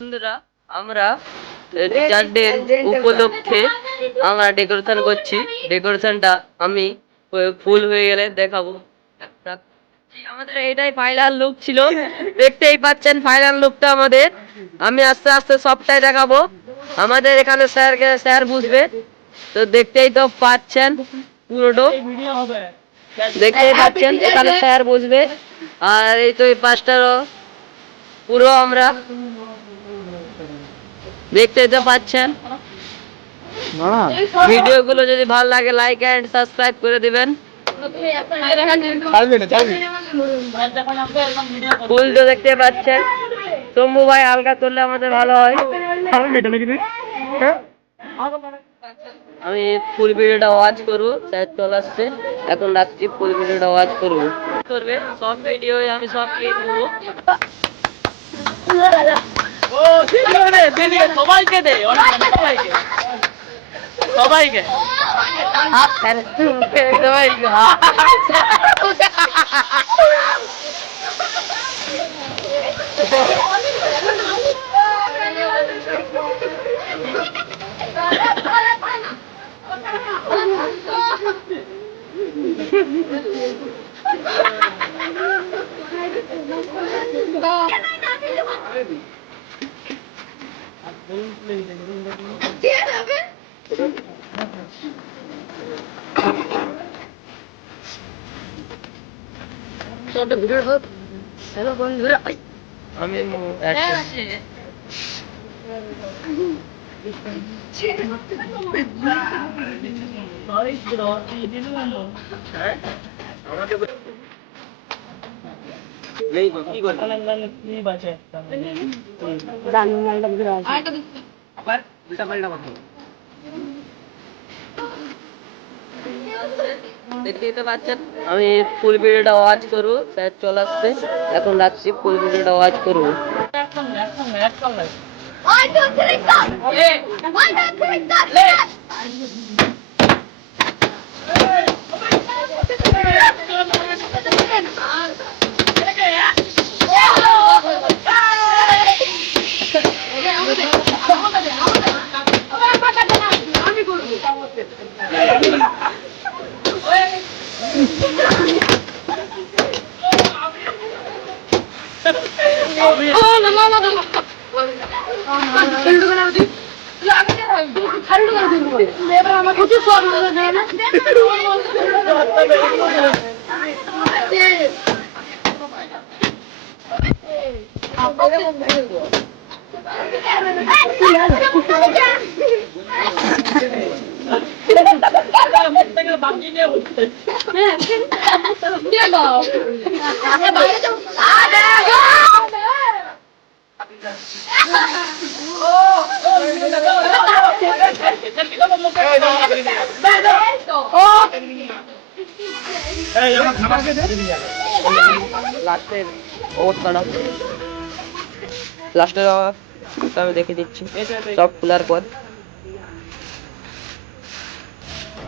বন্ধুরা, আমরা teacher day উপলক্ষে আমরা ডেকোরেশন করছি। ডেকোরেশনটা আমি ফুল হয়ে গেলে দেখাবো। আমাদের এটাই ফাইনাল লুক ছিল, দেখতেই পাচ্ছেন ফাইনাল লুকটা আমাদের। আমি আস্তে আস্তে সবটাই দেখাবো। আমাদের এখানে স্যার বুঝবে, তো দেখতেই তো পাচ্ছেন পুরোটো দেখতেই পাচ্ছেন এখানে স্যার বুঝবে। আর এই তো এই পাঁচটারও পুরো আমরা দেখতে তো পাচ্ছেন। ভিডিও গুলো যদি ভালো লাগে লাইক এন্ড সাবস্ক্রাইব করে দিবেন। ফুল তো দেখতে পাচ্ছেন। শম্ভু ভাই হালকা তুললে আমাদের ভালো হয়। আমি ফুল ভিডিওটা ওয়াচ করবো, স্যার চলে আসছে, এখন রাত্রি ফুল ভিডিওটা ওয়াচ করবো। করবে সব ভিডিও আমি সব দেবো। সবাইকে দে, সবাইকে সবাইকে হ্যালো বন্ধুরা, আমি দেখতেই তো পাচ্ছেন আমি ফুল ভিডিওটা ওয়াচ করবো, স্যার চলে আসছে, এখন রাখছি ফুল ভিডিওটা ওয়াচ করবো। লাস্টের অবস্থাটা লাস্টের আমি দেখে দিচ্ছি সব খোলার পর।